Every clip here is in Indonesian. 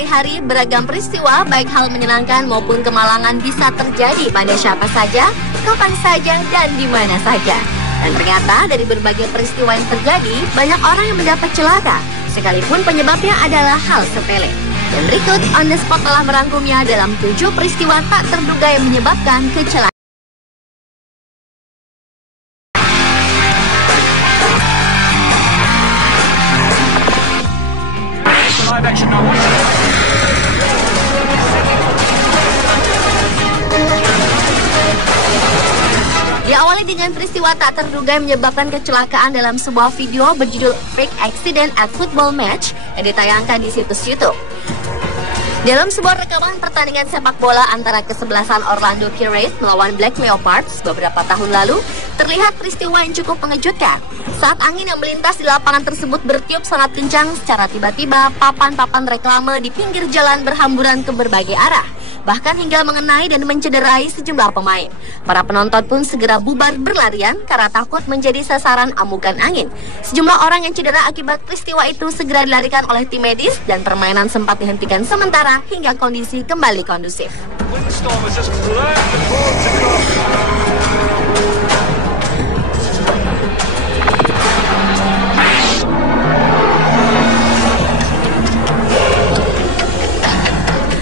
sehari-hari beragam peristiwa baik hal menyenangkan maupun kemalangan bisa terjadi pada siapa saja, kapan saja, dan di mana saja. Dan ternyata dari berbagai peristiwa yang terjadi, banyak orang yang mendapat celaka, sekalipun penyebabnya adalah hal sepele. Dan berikut On The Spot telah merangkumnya dalam 7 peristiwa tak terduga yang menyebabkan kecelakaan. Diawali dengan peristiwa tak terduga yang menyebabkan kecelakaan dalam sebuah video berjudul Freak Accident at Football Match yang ditayangkan di situs YouTube. Dalam sebuah rekaman pertandingan sepak bola antara kesebelasan Orlando Pirates melawan Black Leopards beberapa tahun lalu, terlihat peristiwa yang cukup mengejutkan. Saat angin yang melintas di lapangan tersebut bertiup sangat kencang, secara tiba-tiba papan-papan reklame di pinggir jalan berhamburan ke berbagai arah, bahkan hingga mengenai dan mencederai sejumlah pemain. Para penonton pun segera bubar berlarian karena takut menjadi sasaran amukan angin. Sejumlah orang yang cedera akibat peristiwa itu segera dilarikan oleh tim medis dan permainan sempat dihentikan sementara hingga kondisi kembali kondusif.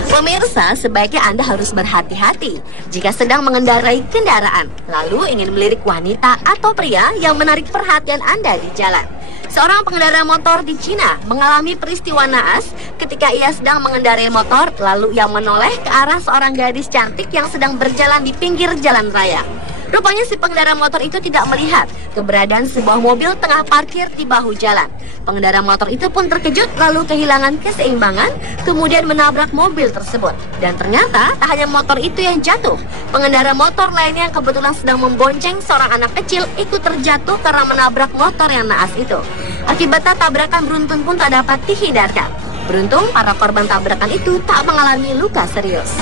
Pemirsa, sebaiknya Anda harus berhati-hati jika sedang mengendarai kendaraan, lalu ingin melirik wanita atau pria yang menarik perhatian Anda di jalan. Seorang pengendara motor di Cina mengalami peristiwa naas ketika ia sedang mengendarai motor, lalu ia menoleh ke arah seorang gadis cantik yang sedang berjalan di pinggir jalan raya. Rupanya si pengendara motor itu tidak melihat keberadaan sebuah mobil tengah parkir di bahu jalan. Pengendara motor itu pun terkejut lalu kehilangan keseimbangan, kemudian menabrak mobil tersebut. Dan ternyata tak hanya motor itu yang jatuh, pengendara motor lainnya yang kebetulan sedang membonceng seorang anak kecil ikut terjatuh karena menabrak motor yang naas itu. Akibatnya tabrakan beruntun pun tak dapat dihindarkan. Beruntung para korban tabrakan itu tak mengalami luka serius.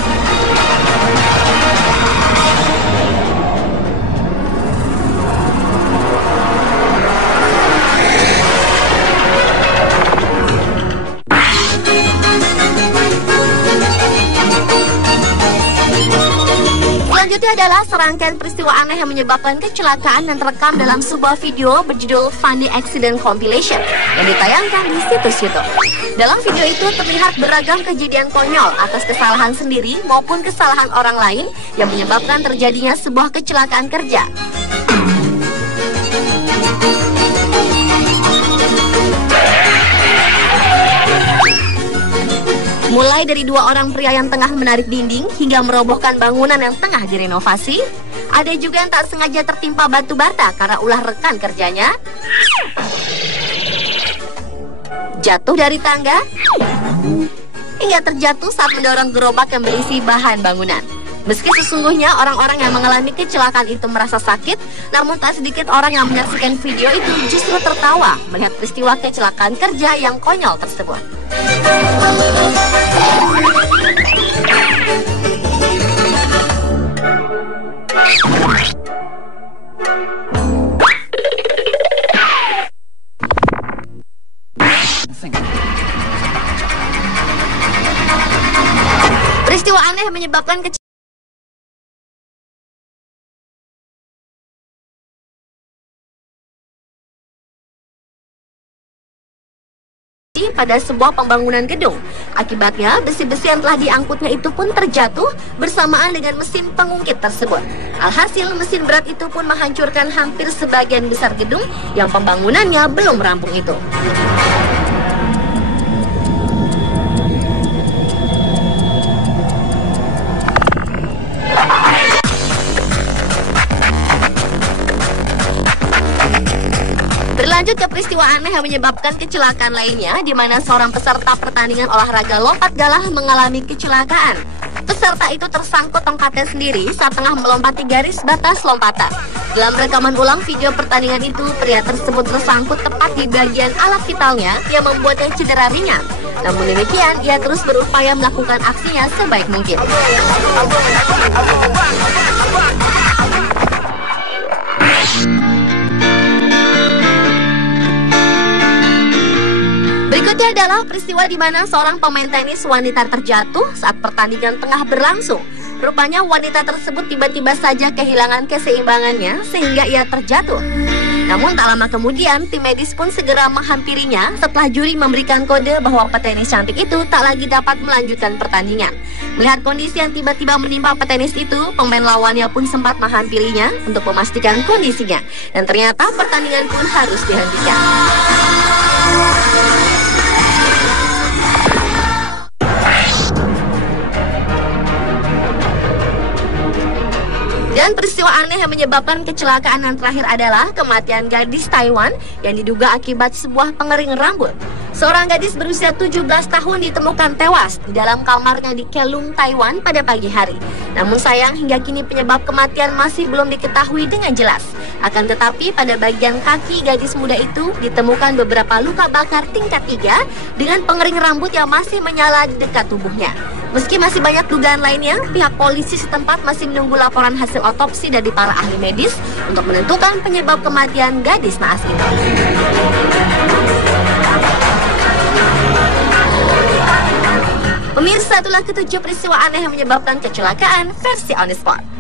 Selanjutnya adalah serangkaian peristiwa aneh yang menyebabkan kecelakaan yang terekam dalam sebuah video berjudul Funny Accident Compilation yang ditayangkan di situs YouTube. Dalam video itu terlihat beragam kejadian konyol atas kesalahan sendiri maupun kesalahan orang lain yang menyebabkan terjadinya sebuah kecelakaan kerja. Mulai dari 2 orang pria yang tengah menarik dinding hingga merobohkan bangunan yang tengah direnovasi. Ada juga yang tak sengaja tertimpa batu bata karena ulah rekan kerjanya. Jatuh dari tangga hingga terjatuh saat mendorong gerobak yang berisi bahan bangunan. Meski sesungguhnya orang-orang yang mengalami kecelakaan itu merasa sakit, namun tak sedikit orang yang menyaksikan video itu justru tertawa melihat peristiwa kecelakaan kerja yang konyol tersebut. Peristiwa aneh menyebabkan pada sebuah pembangunan gedung. Akibatnya, besi-besi yang telah diangkutnya itu pun terjatuh bersamaan dengan mesin pengungkit tersebut. Alhasil, mesin berat itu pun menghancurkan hampir sebagian besar gedung yang pembangunannya belum rampung itu. Berlanjut ke peristiwa aneh yang menyebabkan kecelakaan lainnya, di mana seorang peserta pertandingan olahraga lompat galah mengalami kecelakaan. Peserta itu tersangkut tongkatnya sendiri saat tengah melompati garis batas lompatan. Dalam rekaman ulang video pertandingan itu, pria tersebut tersangkut tepat di bagian alat vitalnya yang membuatnya cedera ringan. Namun demikian, ia terus berupaya melakukan aksinya sebaik mungkin. Berikutnya adalah peristiwa di mana seorang pemain tenis wanita terjatuh saat pertandingan tengah berlangsung. Rupanya wanita tersebut tiba-tiba saja kehilangan keseimbangannya sehingga ia terjatuh. Namun tak lama kemudian, tim medis pun segera menghampirinya setelah juri memberikan kode bahwa petenis cantik itu tak lagi dapat melanjutkan pertandingan. Melihat kondisi yang tiba-tiba menimpa petenis itu, pemain lawannya pun sempat menghampirinya untuk memastikan kondisinya. Dan ternyata pertandingan pun harus dihentikan. Dan peristiwa aneh yang menyebabkan kecelakaan yang terakhir adalah kematian gadis Taiwan yang diduga akibat sebuah pengering rambut. Seorang gadis berusia 17 tahun ditemukan tewas di dalam kamarnya di Kelung, Taiwan pada pagi hari. Namun sayang hingga kini penyebab kematian masih belum diketahui dengan jelas. Akan tetapi pada bagian kaki gadis muda itu ditemukan beberapa luka bakar tingkat 3 dengan pengering rambut yang masih menyala di dekat tubuhnya. Meski masih banyak dugaan lainnya, pihak polisi setempat masih menunggu laporan hasil otopsi dari para ahli medis untuk menentukan penyebab kematian gadis naas itu. Pemirsa, itulah ketujuh peristiwa aneh yang menyebabkan kecelakaan versi On The Spot.